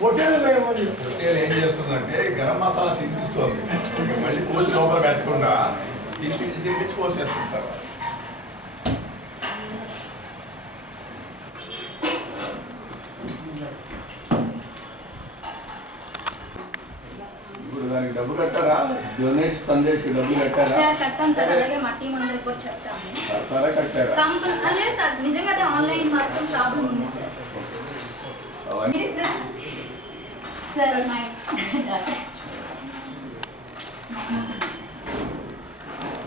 Hotel ఏం చేస్తుందంటే గరం మసాలా తినిపిస్తుంది. మళ్ళీ కోసి లోపల పెట్టకుండా తినిపించి కోసేస్తుంటారు. ఇప్పుడు దానికి డబ్బు కట్టారా? గణేష్ సందేశ్ డబ్బు కట్టారా? కట్టాం సార్. అలాగే మా టీం అందరికి కూడా చెప్తాము. కట్టారా? అదే సార్, నిజంగా అదే ఆన్లైన్ మాత్రం ప్రాబ్లం ఉంది sir. Sir my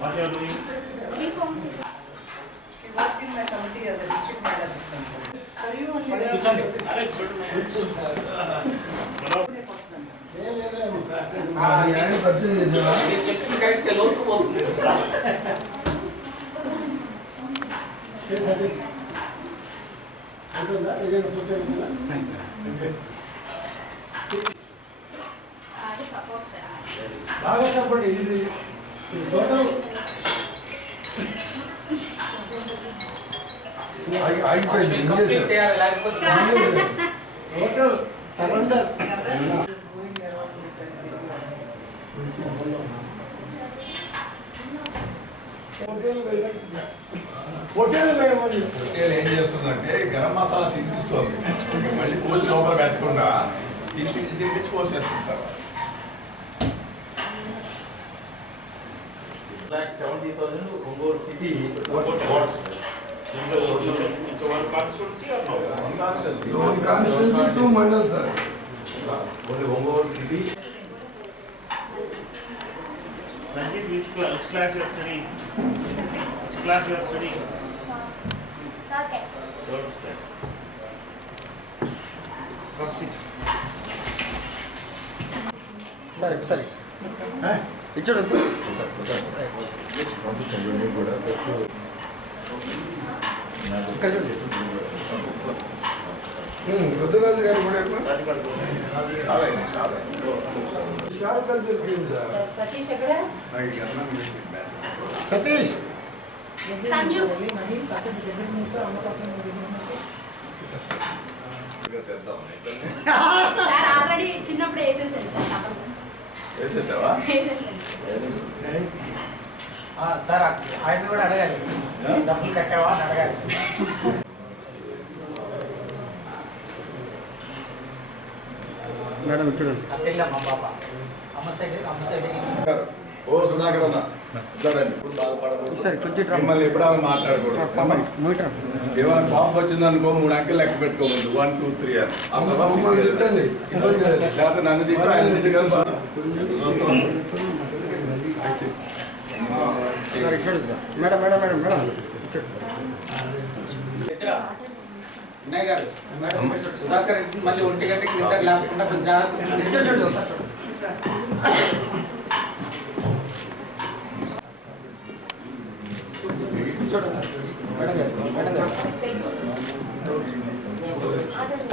What you are doing? reforms. You work in my committee as a district madam. Are you only there? కూర్చోండి. అరే చూడు. మీరు చెప్పిన కరెక్ట్ లోతు పోతుంది. అది సపోర్ట్ సార్. బాగా సపోర్ట్ ఈజీ టోటల్ ఆగిపోయింది. కంప్లీట్ చేయాలి, లేకపోతే టోటల్ సరెండర్. హోటల్ ఏం చేస్తుందంటే గరం మసాలా తినిపిస్తుంది. మళ్ళీ కోసి లోపల పెట్టకుండా తినిపించి కోసేస్తుంటారు. 70,000 Ongole city votes. it's our constituency or no? Constituency 2 mandal sir. Only Ongole city. Sanjeev, which class you are studying? Which class you are studying? Okay. Third class. Come sit. సరే ఇచ్చాడు రుద్రరాజు గారు కూడా Satish ఎక్కడ? సతీష్ సంజు. సార్ ఆల్రెడీ చిన్నప్పుడు వేసేసాను sir డబ్బులు. వేసేసావా? వేసేసాను. Sir ఆయన కూడా అడగాలి, డబ్బులు కట్టావా అని అడగాలి. మేడం చూడండి అత్తయ్య మా పాప అమ్మ సైడ్ ఓ సుధాకర్ అన్న ఇప్పుడు బాధపడకూడదు. సరే కొంచెం మిమ్మల్ని ఎప్పుడైనా మాట్లాడకూడదు. ఏమైనా పాపం వచ్చిందనుకో 3 అంకెలు లెక్క పెట్టుకోవద్దు. 1 2 3 అని. చెప్పండి. లేకపోతే నన్ను తిప్పి ఆయన తిట్టి కలిసి మేడం వినయ్ గారు సుధాకర్ రెడ్డి మళ్ళీ 1 గంటకి నిద్ర లేకుండా కొంచెం జాగ్రత్త.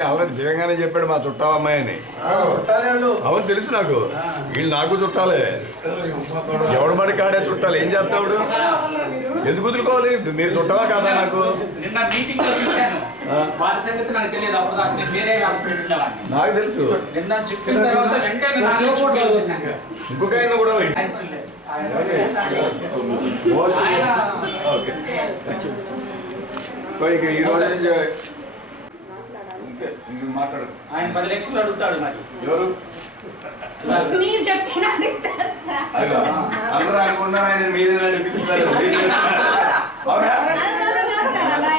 ఆల్రెడీ దివంగానే చెప్పాడు మా చుట్టాల అమ్మాయి అని. అవును తెలుసు నాకు. వీళ్ళు నాకు చుట్టాలే. ఎవడు మడి కాడే చుట్టాలి. ఏం చేస్తాడు? ఎందుకు వదులుకోవాలి? మీరు చుట్టావా కాదా? నాకు నిన్న మీటింగ్ లో చూశాను, వారి సంగతి నాకు తెలియదు. అప్పుడు దాకా నేను వేరే నాకు తెలుసు. నిన్న చెప్పిన తర్వాత వెంటనే ఇంకొక ఆయన కూడా సో ఇక ఈ రోజు మాట్లాడు. ఆయన 10 లక్షలు అడుగుతాడు. మరి ఎవరు మీరు చెప్తే అడుగుతారు సార్. అందరూ అనుకున్నారు ఆయన మీరే నడిపిస్తున్నారు. అవునా? అలా